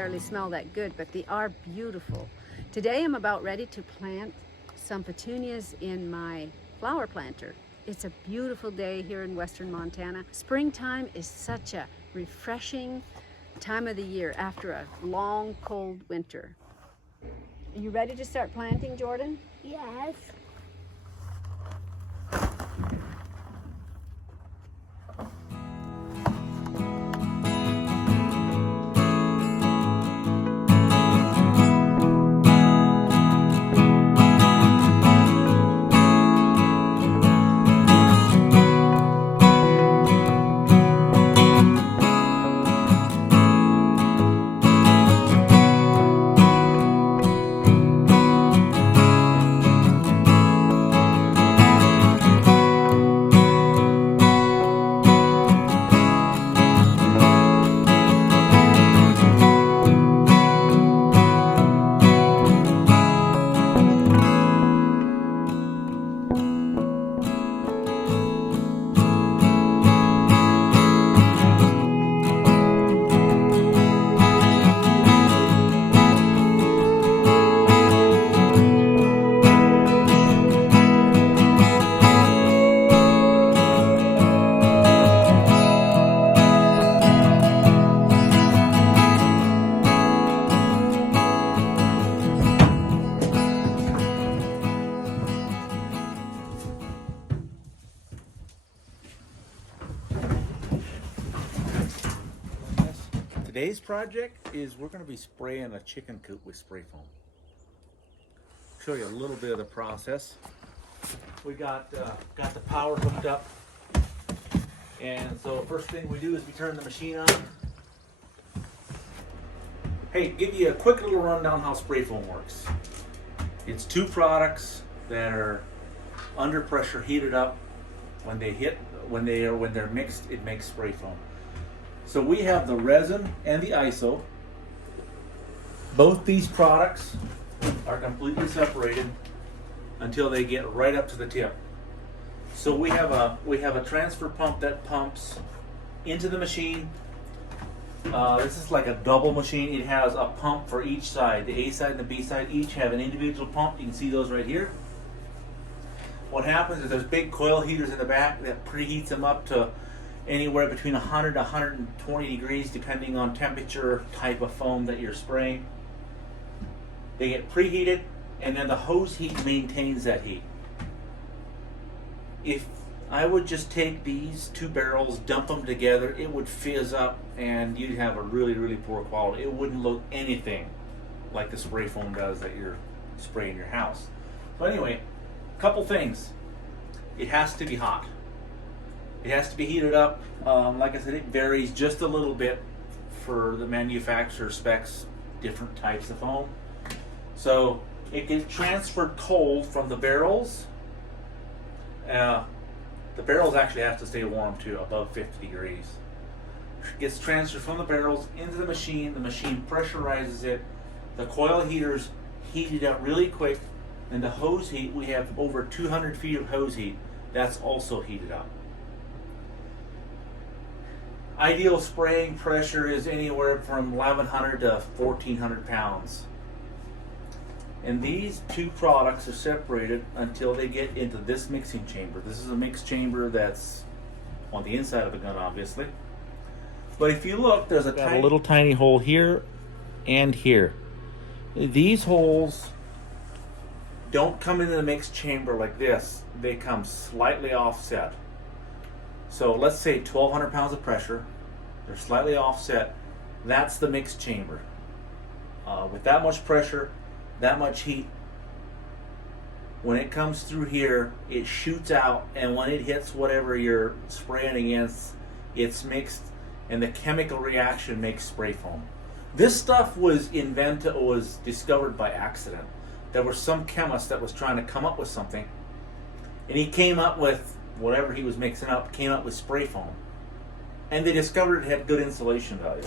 necessarily smell that good, but they are beautiful. Today I'm about ready to plant some petunias in my flower planter. It's a beautiful day here in western Montana. Springtime is such a refreshing time of the year after a long, cold winter. Are you ready to start planting, Jordan? Yes. Today's project is we're going to be spraying a chicken coop with spray foam. Show you a little bit of the process. We got the power hooked up, and so first thing we do is we turn the machine on. Hey, give you a quick little rundown how spray foam works. It's two products that are under pressure, heated up. When they're mixed, it makes spray foam. So we have the resin and the iso. Both these products are completely separated until they get right up to the tip. So we have a transfer pump that pumps into the machine. This is like a double machine. It has a pump for each side. The A side and the B side each have an individual pump. You can see those right here. What happens is there's big coil heaters in the back that preheats them up to anywhere between 100 to 120 degrees depending on temperature, type of foam that you're spraying. They get preheated, and then the hose heat maintains that heat. If I would just take these two barrels, dump them together, it would fizz up and you'd have a really, really poor quality. It wouldn't look anything like the spray foam does that you're spraying your house. So anyway, a couple things. It has to be hot. It has to be heated up. Like I said, it varies just a little bit for the manufacturer specs, different types of foam. So it gets transferred cold from the barrels. The barrels actually have to stay warm too, above 50 degrees. It gets transferred from the barrels into the machine pressurizes it. The coil heaters heat it up really quick. And the hose heat, we have over 200 feet of hose heat. That's also heated up. Ideal spraying pressure is anywhere from 1,100 to 1,400 pounds. And these two products are separated until they get into this mixing chamber. This is a mix chamber that's on the inside of the gun, obviously. But if you look, there's a little tiny hole here and here. These holes don't come into the mix chamber like this. They come slightly offset. So let's say 1,200 pounds of pressure. They're slightly offset. That's the mix chamber. With that much pressure, that much heat, when it comes through here, it shoots out, and when it hits whatever you're spraying against, it's mixed, and the chemical reaction makes spray foam. This stuff was discovered by accident. There was some chemist that was trying to come up with something, and he came up with whatever he was mixing up, came up with spray foam. And they discovered it had good insulation value.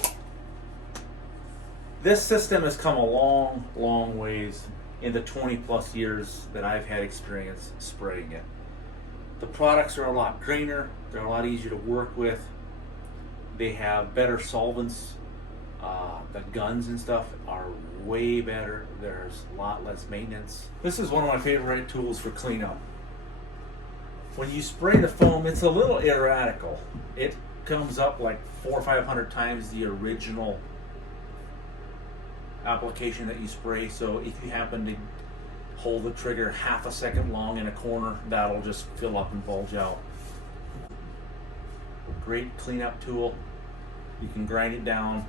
This system has come a long, long ways in the 20 plus years that I've had experience spraying it. The products are a lot greener, they're a lot easier to work with, they have better solvents. The guns and stuff are way better. There's a lot less maintenance. This is one of my favorite tools for cleanup. When you spray the foam, it's a little erratical. It comes up like 400 or 500 times the original application that you spray. So if you happen to hold the trigger half a second long in a corner, that'll just fill up and bulge out. Great cleanup tool. You can grind it down.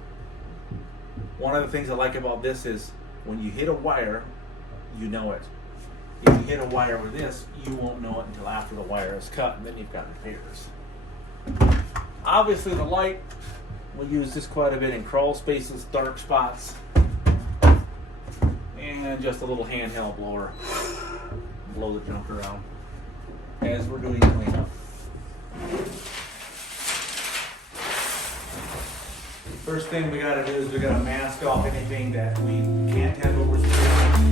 One of the things I like about this is when you hit a wire, you know it. If you hit a wire with this, you won't know it until after the wire is cut, and then you've got repairs. Obviously the light, we use this quite a bit in crawl spaces, dark spots, and just a little handheld blower. Blow the junk around as we're doing cleanup. First thing we gotta do is we gotta mask off anything that we can't have over spraying.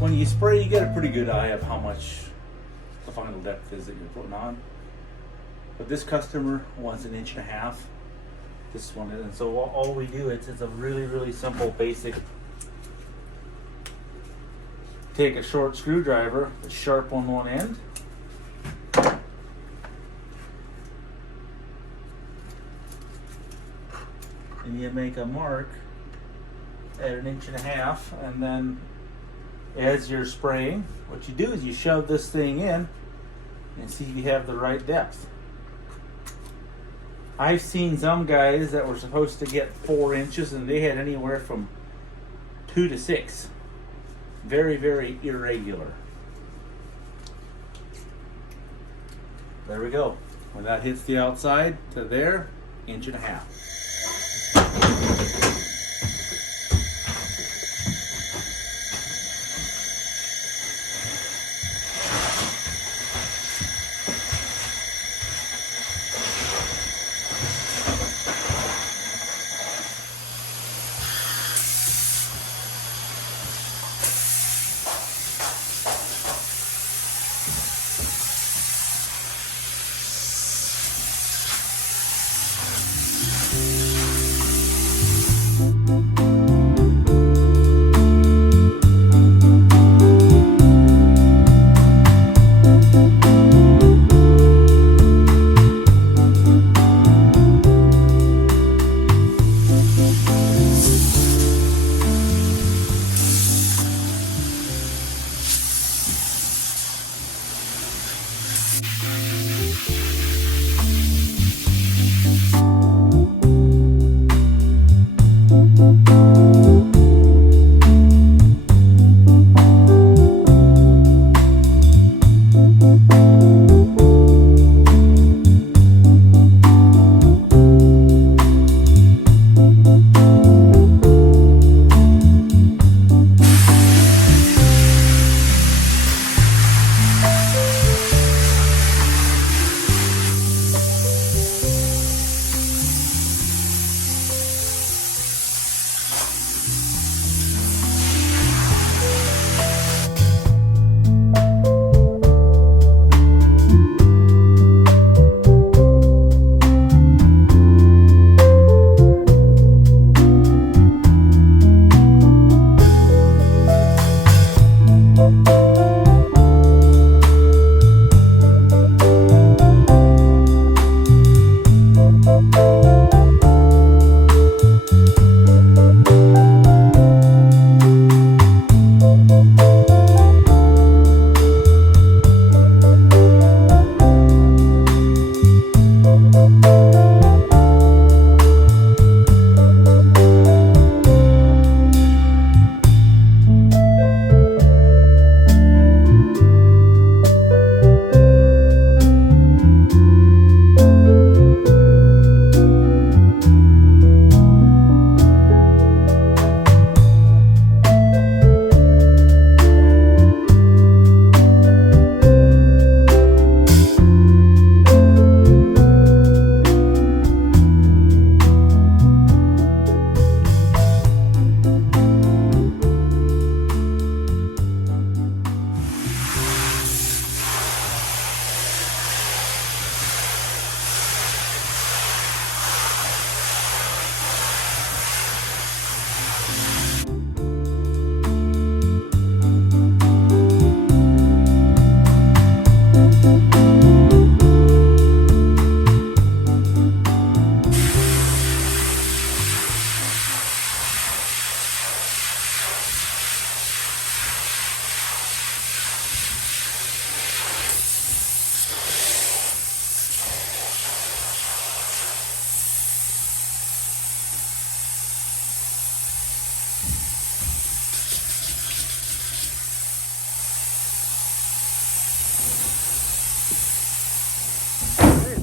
When you spray, you get a pretty good eye of how much the final depth is that you're putting on. But this customer wants 1.5 inches. This one is, and so all we do is it's a really simple, basic. Take a short screwdriver, sharp on one end, and you make a mark at 1.5 inches, and then as you're spraying, what you do is you shove this thing in and see if you have the right depth. I've seen some guys that were supposed to get 4 inches and they had anywhere from 2 to 6. Very irregular. There we go. When that hits the outside to there, 1.5 inches.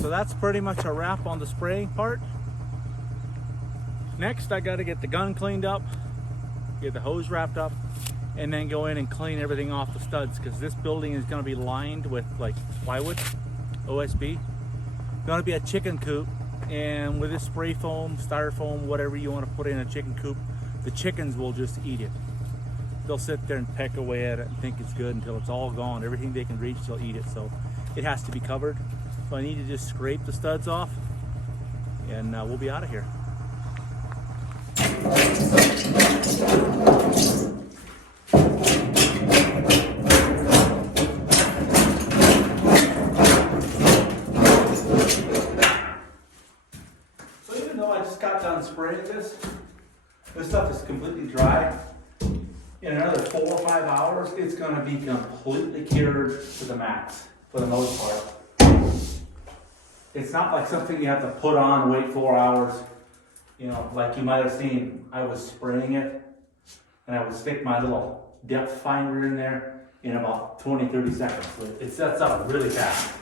So that's pretty much a wrap on the spraying part. Next, I got to get the gun cleaned up, get the hose wrapped up, and then go in and clean everything off the studs, because this building is going to be lined with like plywood, OSB. Going to be a chicken coop, and with this spray foam, styrofoam, whatever you want to put in a chicken coop, the chickens will just eat it. They'll sit there and peck away at it and think it's good until it's all gone. Everything they can reach, they'll eat it. So it has to be covered. So I need to just scrape the studs off, and we'll be out of here. So even though I just got done spraying this stuff is completely dry. In another 4 or 5 hours, it's going to be completely cured to the max for the most part. It's not like something you have to put on and wait 4 hours. You know, like you might have seen, I was spraying it and I would stick my little depth finder in there in about 20-30 seconds. So it sets up really fast.